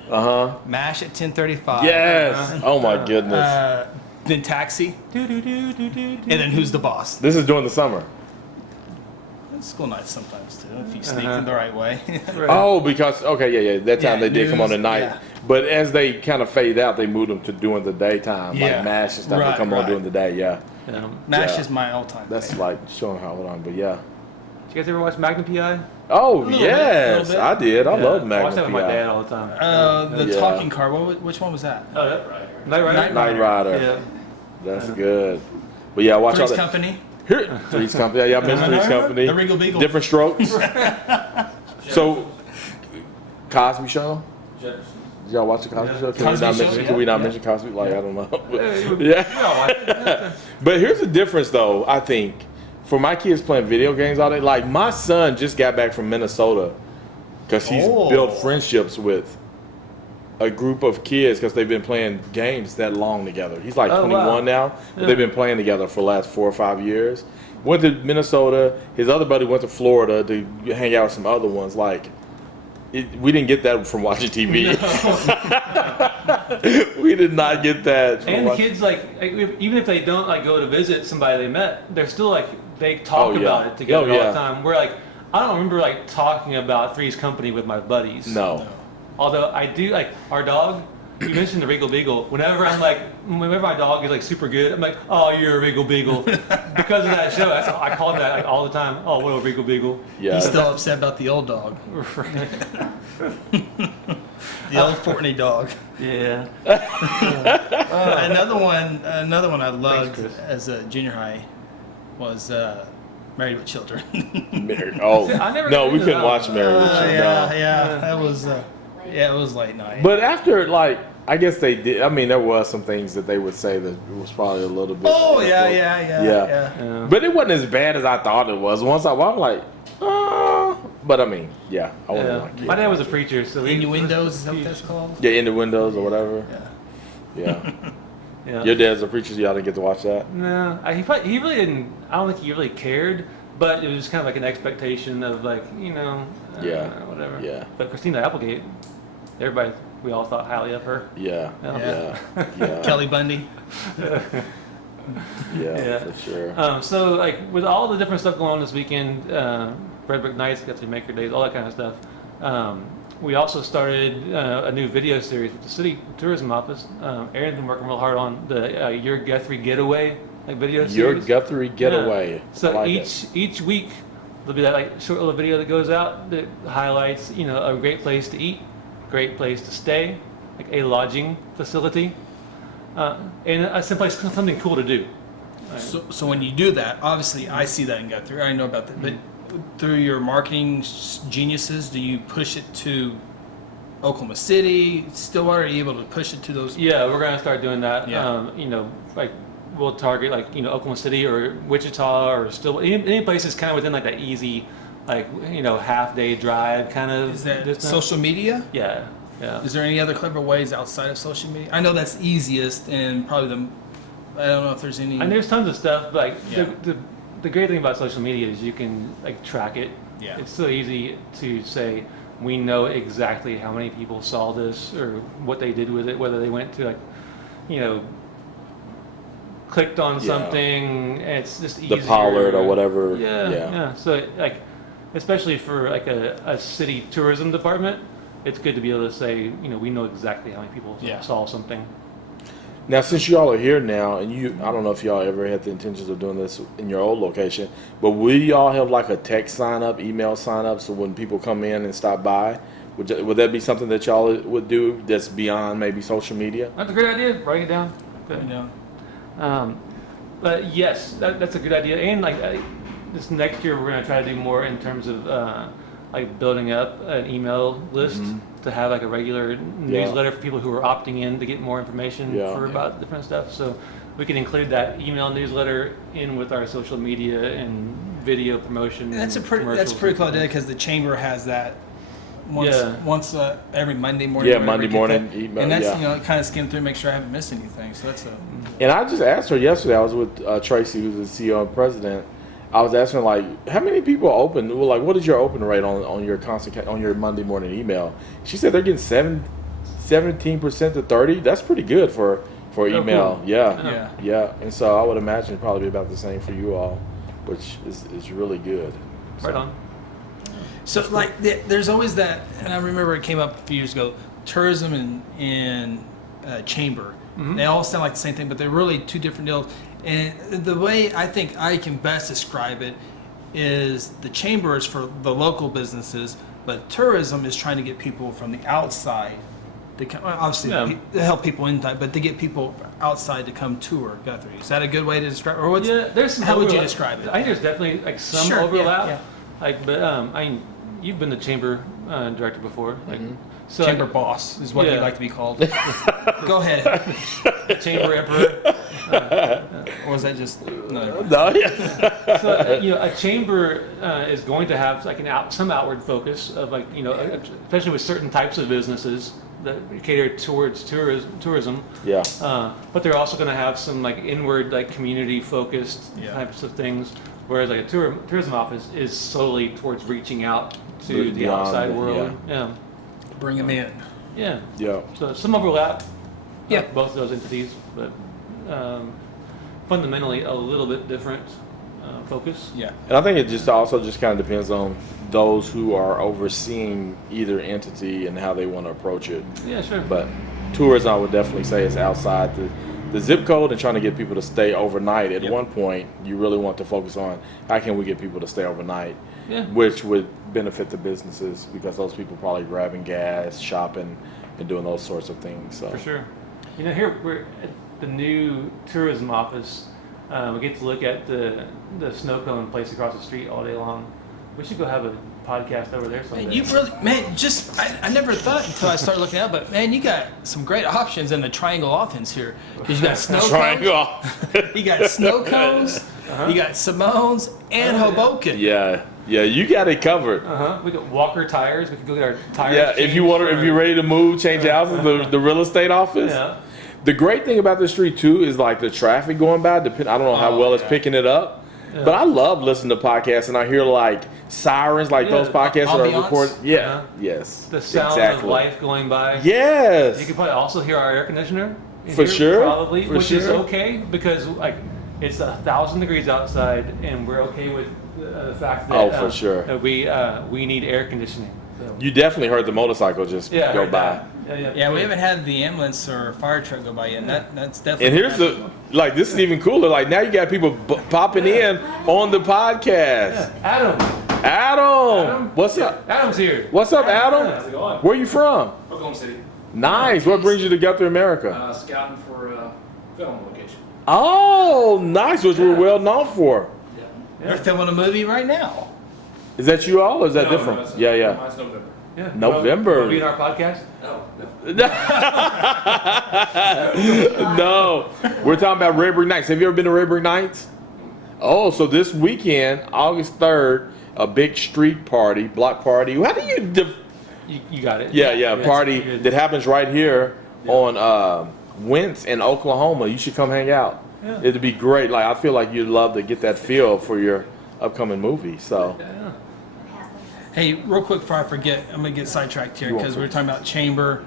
MASH at 10:35. Yes. Oh my goodness. Then Taxi. And then Who's the Boss? This is during the summer. School nights sometimes too, if you sneak them the right way. Oh, because yeah. That time Yeah, they did come on news, at night, yeah. but as they kind of fade out, they moved them to during the daytime, Yeah. like MASH and stuff. Right, They come on right. during the day. Yeah, MASH Yeah. is my all-time that's favorite. like showing how old I'm. But yeah. Did you guys ever watch Magnum PI? Oh little bit, yes, little bit. I did. I love I watched that Magnum with my dad PI. all the time. The Yeah. talking car. Which one was that? Oh, that Night Rider. Night Rider. Yeah. That's good. But yeah, watch Three's all that. Company. Here, Three's Company. Yeah, I mentioned Three's Company. The Regal Beagle. Different strokes. So, Cosby Show. Jefferson. Did y'all watch the Cosby Show? Can Cosby we not Show, mention? yeah. Can we not mention Cosby? Like I don't know. Yeah. Yeah. But here's the difference, though. I think for my kids playing video games all day, like my son just got back from Minnesota because he's Oh. built friendships with a group of kids because they've been playing games that long together. He's like Oh, 21 wow. now, but Yeah. they've been playing together for the last 4 or 5 years. Went to Minnesota. His other buddy went to Florida to hang out with some other ones. Like, we didn't get that from watching TV. We did not get that. From And the watching. kids, like, even if they don't like go to visit somebody they met, they're still like they talk Oh, yeah. about it together Oh, all yeah. the time. We're like, I don't remember like talking about Three's Company with my buddies. No. Although I do, like, our dog, you mentioned the Regal Beagle. Whenever my dog is like super good, I'm like, oh, you're a Regal Beagle. Because of that show, I call him that like, all the time. Oh, what a Regal Beagle. Yeah. He's still upset about the old dog, the old Fortney dog. Yeah. Another one I loved Chris. as a junior high was Married with Children. Married. Oh, See, I never no, got we into couldn't that watch one. Married with Children. Yeah, that was it was late night. But after, like, I guess they did. I mean, there was some things that they would say that was probably a little bit. oh yeah. Yeah. But it wasn't as bad as I thought it was. Once I was like, but I mean, yeah, I wasn't Yeah. like, My dad was a preacher, so Innuendos, is that what that's called? yeah, in the windows or whatever. Yeah. Yeah. Yeah. Your dad's a preacher, so y'all didn't get to watch that. No, he really didn't. I don't think he really cared, but it was just kind of like an expectation of like Yeah. whatever. Yeah. But Christina Applegate, we all thought highly of her. Yeah. Yeah. Yeah. Kelly Bundy. Yeah, for sure. So like with all the different stuff going on this weekend, Red Brick Nights, Guthrie Maker Days, all that kind of stuff. We also started a new video series with the city tourism office. Aaron's been working real hard on the Your Guthrie Getaway video series. Your Guthrie Getaway. Yeah. So I like it. each week there'll be that like short little video that goes out that highlights a great place to eat, great place to stay, like a lodging facility, and something cool to do. So when you do that, obviously I see that in Guthrie. I know about that, but through your marketing geniuses, do you push it to Oklahoma City, Stillwater? Are you able to push it to those? Yeah, we're gonna start doing that. Yeah. Like we'll target like Oklahoma City or Wichita or any places kind of within like that easy, like half day drive kind of. Is that distance. social media? Yeah, yeah. Is there any other clever ways outside of social media? I know that's easiest and probably I don't know if there's any. And there's tons of stuff. But like Yeah. the great thing about social media is you can like track it. Yeah. It's so easy to say we know exactly how many people saw this or what they did with it, whether they went to clicked on Yeah. something. And it's just easier. The Pollard or whatever. Yeah. So like, especially for like a city tourism department, it's good to be able to say, we know exactly how many people Yeah. saw something. Now, since y'all are here now, and I don't know if y'all ever had the intentions of doing this in your old location, but will y'all have like a text sign up, email sign up, so when people come in and stop by, would that be something that y'all would do that's beyond maybe social media? That's a great idea. Write it down. Good. But yes, that's a good idea. And like this next year, we're gonna try to do more in terms of like building up an email list to have like a regular newsletter for people who are opting in to get more information about different stuff. So we can include that email newsletter in with our social media and video promotion. That's a and pretty commercials cool and idea things. because the chamber has that once every Monday morning. Yeah, whenever Monday we get morning that. email, and that's yeah. kind of skim through, make sure I haven't missed anything. So that's a And I just asked her yesterday. I was with Tracy, who's the CEO and president. I was asking her, like, how many people open? Well, like, what is your open rate on your Monday morning email? She said they're getting 17% to 30%. That's pretty good for email. Cool. Yeah. And so I would imagine it'd probably be about the same for you all, which is really good. Right on. So like there's always that, and I remember it came up a few years ago. Tourism and chamber, they all sound like the same thing, but they're really two different deals. And the way I think I can best describe it is the chamber is for the local businesses, but tourism is trying to get people from the outside to come, obviously to help people inside, but to get people outside to come tour Guthrie. Is that a good way to describe? Or what's there's some how would you overlap. describe it? I think there's definitely like some Sure, yeah, overlap. yeah. Like, but I mean, you've been the chamber director before, like so Chamber like, boss is what Yeah. you'd like to be called. Go ahead. chamber emperor. Or was that just no? No, yeah. So a chamber is going to have like some outward focus of like especially with certain types of businesses, that cater towards tourism. Yeah. But they're also going to have some like inward, like community focused types of things. Whereas like a tourism office is solely towards reaching out to the outside world. Yeah. Bring them in. Yeah. Yeah. So some overlap. Yeah. Both of those entities, but fundamentally a little bit different focus. Yeah. And I think it just also just kind of depends on those who are overseeing either entity and how they want to approach it. Yeah, sure. But tourism, I would definitely say, is outside the zip code and trying to get people to stay overnight. At one point, you really want to focus on how can we get people to stay overnight, which would benefit the businesses because those people probably grabbing gas, shopping, and doing those sorts of things. So. For sure. You know, here we're at the new tourism office. We get to look at the snow cone place across the street all day long. We should go have a podcast over there someday. Man, you really, I never thought until I started looking out, but man, you got some great options in the triangle offense here. Because you got snow cones, you got snow cones, you got Simone's, and Hoboken. Yeah, you got it covered. We got Walker tires. We could go get our tires. Yeah, if you're ready to move, change houses, the real estate office. Yeah. The great thing about this street too is like the traffic going by. I don't know how well it's picking it up, but I love listening to podcasts and I hear like sirens, like those podcasts that are recorded. Yeah, yes, the sound of life going by. Yes, you can probably also hear our air conditioner. For sure, probably, for which sure. is okay because like it's 1,000 degrees outside and we're okay with the fact that for sure that we need air conditioning. So. You definitely heard the motorcycle just go by. That. Yeah, we haven't had the ambulance or fire truck go by yet. And that's definitely. And here's this is even cooler. Like now you got people popping in on the podcast. Yeah. Adam, what's up? Adam's here. What's up, Adam? How's it going? Where you from? Oklahoma City. Nice. What brings you to Guthrie, America? Scouting for film location. Oh, nice. Which we're well known for. They're filming a movie right now. Is that you all, or is that different? Mine's November. Yeah. November. Will be in our podcast? No. We're talking about Red Brick Nights. Have you ever been to Red Brick Nights? Oh, so this weekend, August 3rd, a big street party, block party. How do you... You got it. Yeah, party that happens right here on Wentz in Oklahoma. You should come hang out. Yeah. It'd be great. Like I feel like you'd love to get that feel for your upcoming movie. So... Yeah. Hey, real quick before I forget, I'm gonna get sidetracked here because we were talking about chamber,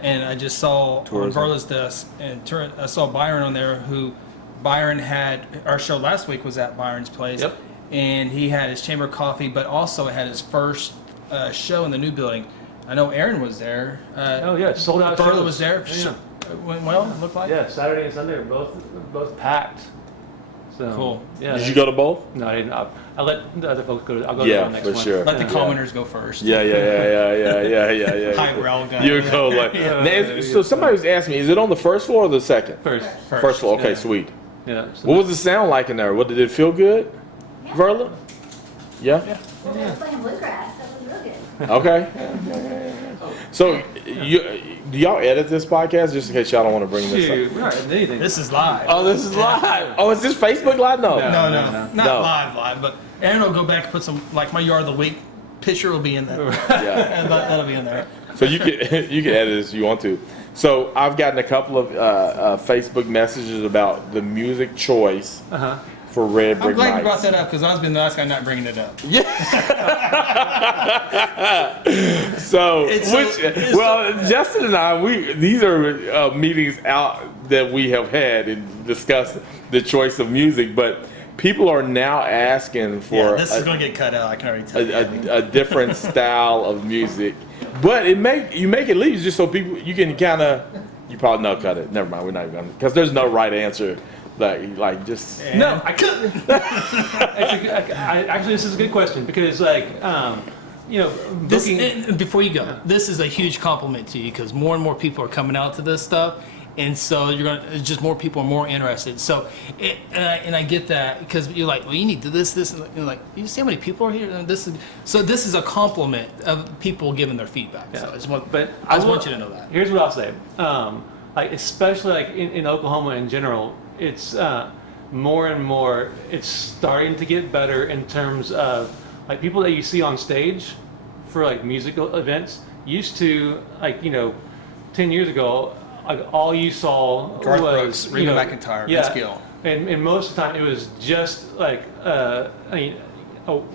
and I just saw on Verla's desk, and I saw Byron on there. Byron had our show last week was at Byron's place, and he had his chamber coffee, but also had his first show in the new building. I know Aaron was there. Sold out. Verla was there. Yeah. Went well. It looked like. Yeah, Saturday and Sunday were both packed. So Cool. Yeah. Did you go to both? No, I didn't. I'll let the other folks go. I'll go to the next for one. sure. Let the commenters go first. Yeah. Highbrow guy. You go like. Now, so somebody was asking me, is it on the first floor or the second? First floor. Okay, yeah. sweet. Yeah. So What was the sound like in there? Did it feel good, Verla? Yeah. Well, they were playing bluegrass. That was real good. Okay. So do y'all edit this podcast just in case y'all don't want to bring this Shoot, up? we're not in anything. This is live. Oh, this is live. Oh, is this Facebook Live? No. No, not No. live, but Aaron will go back and put some, like my yard of the week picture will be in there. Yeah. And that'll be in there. So you can edit this if you want to. So I've gotten a couple of Facebook messages about the music choice for Red I'm Brick glad you Nights. brought that up because I was being the last guy not bringing it up. So, Justin and I, these are meetings out that we have had and discussed the choice of music, but people are now asking for This is going to get cut out. I can already tell you. a different style of music. But you make it leave just so people you can kind of probably no cut it. Never mind, we're not even gonna because there's no right answer. Like just No, I couldn't. Actually, this is a good question because Before you go, this is a huge compliment to you because more and more people are coming out to this stuff, and so just more people are more interested. So, and I get that because you're like, well, you need to this, and you're like, you see how many people are here? And this is a compliment of people giving their feedback. Yeah. So I just want you to know that. Here's what I'll say. Especially in Oklahoma in general, it's more and more. It's starting to get better in terms of people that you see on stage for musical events used to 10 years ago, like, all you saw Garth was Brooks, Reba McEntire, Vince Gill. And most of the time it was just like a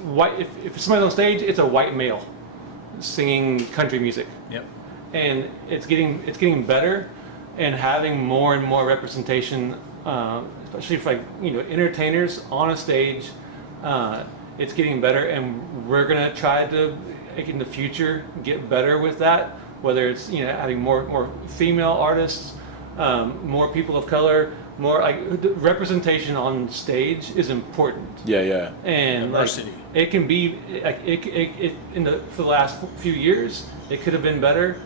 white. If somebody's on stage, it's a white male singing country music. Yep. And it's getting better, and having more and more representation, especially for entertainers on a stage. It's getting better, and we're gonna try to, in the future, get better with that. Whether it's having more female artists, more people of color, more representation on stage is important. Yeah. And diversity. It can be for the last few years it could have been better.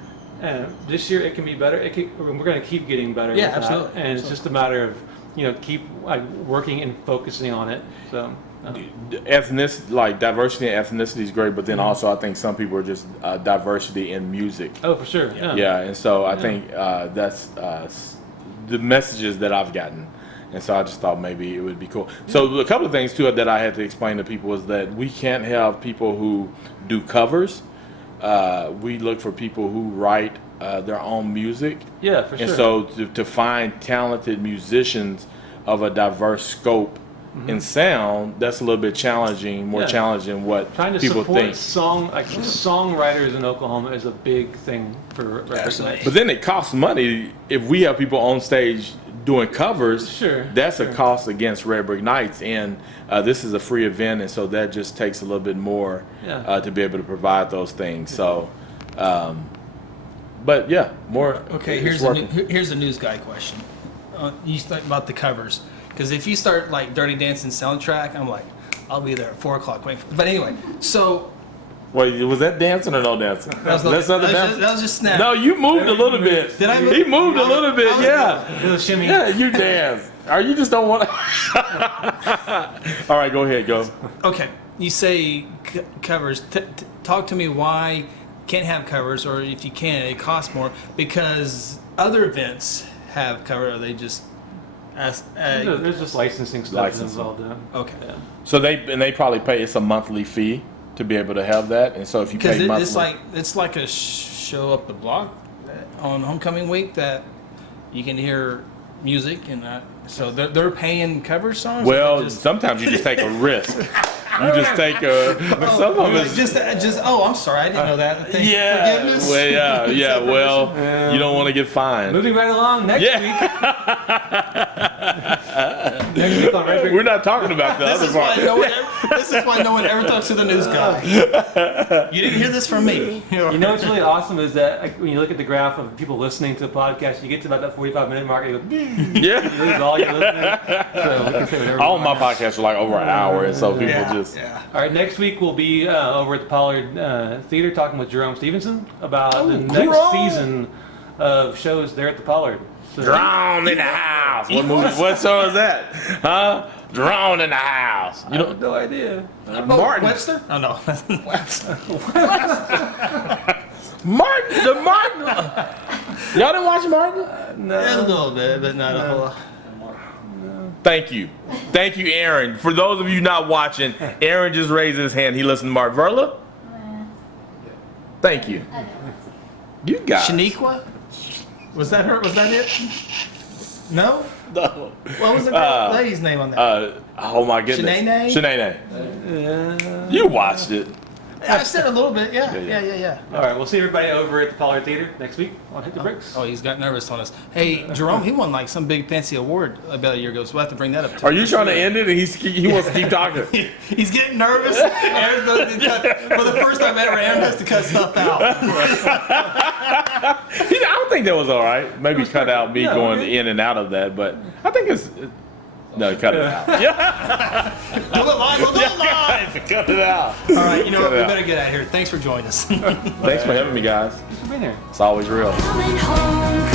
This year it can be better. We're going to keep getting better. Yeah, with that. absolutely. And it's just a matter of keep working and focusing on it. So. Diversity and ethnicity is great, but then also I think some people are just diversity in music. Oh, for sure. Yeah, and so I think that's the messages that I've gotten, and so I just thought maybe it would be cool. So a couple of things too that I had to explain to people is that we can't have people who do covers. We look for people who write their own music. Yeah, for sure. And so to find talented musicians of a diverse scope in sound, that's a little bit challenging, more challenging what trying to people support think. Songwriters in Oklahoma is a big thing for representation. But then it costs money if we have people on stage doing covers. Sure, that's a cost against Red Brick Nights, and this is a free event, and so that just takes a little bit more to be able to provide those things. So, but yeah, more. Okay, here's a news guy question. You talk about the covers. Because if you start like Dirty Dancing soundtrack, I'm like, I'll be there at 4 o'clock waiting for. But anyway, so. Wait, was that dancing or no dancing? That was just snap. No, you moved a little bit. Did I move? He moved a little bit, yeah. A little shimmy. Yeah, you dance. Or you just don't want to. All right, go ahead, go. Okay, you say covers. Talk to me why you can't have covers, or if you can, it costs more. Because other events have cover, or they just. There's just licensing stuff involved. Okay. Yeah. So they probably pay. It's a monthly fee to be able to have that, and so if you pay monthly, it's like a show up the block on homecoming week that you can hear music, and so they're paying cover songs. Well, sometimes you just take a risk. You just take some of it. Just I'm sorry, I didn't know that. Yeah. Forgiveness. Well, yeah. Well, you don't want to get fined. Moving right along next week. Next week on Red Brick. We're not talking about the other part. This is why no one ever talks to the news guy. You didn't hear this from me. You know what's really awesome is that when you look at the graph of people listening to the podcast, you get to about that 45-minute mark, and you go, Yeah. you lose all your listening. So we can say whatever. All my podcasts are like over an hour, and so people just. Yeah. All right, next week we'll be over at the Pollard Theater talking with Jerome Stevenson about the next season of shows there at the Pollard. So, Drowned in the house. What movie? What show is that? Huh? Drowned in the house. I have no idea. Martin Webster? Oh no. Martin. The Martin. Y'all didn't watch Martin? No. A little bit, but not a whole lot. Thank you, Aaron. For those of you not watching, Aaron just raised his hand. He listened to Mark Verla. Thank you. You got Shaniqua? Was that her? Was that it? No? No. What was the lady's name on that? Oh my goodness. Shanae. You watched it. I said a little bit, yeah. All right, we'll see everybody over at the Pollard Theater next week on Hit the Bricks. Oh, he's got nervous on us. Hey, Jerome, he won like some big fancy award about a year ago, so we'll have to bring that up. Are you trying to end it? And he wants to keep talking. He's getting nervous. Aaron's going to cut, for the first time ever, Aaron has to cut stuff out. I don't think that was all right. Maybe cut out me going in and out of that, but I think it's. No, cut it out. Yeah. Do it live. We'll do it live. Cut it out. All right, you know what? We better get out of here. Thanks for joining us. Thanks for having me, guys. Thanks for being here. It's always real. Coming home,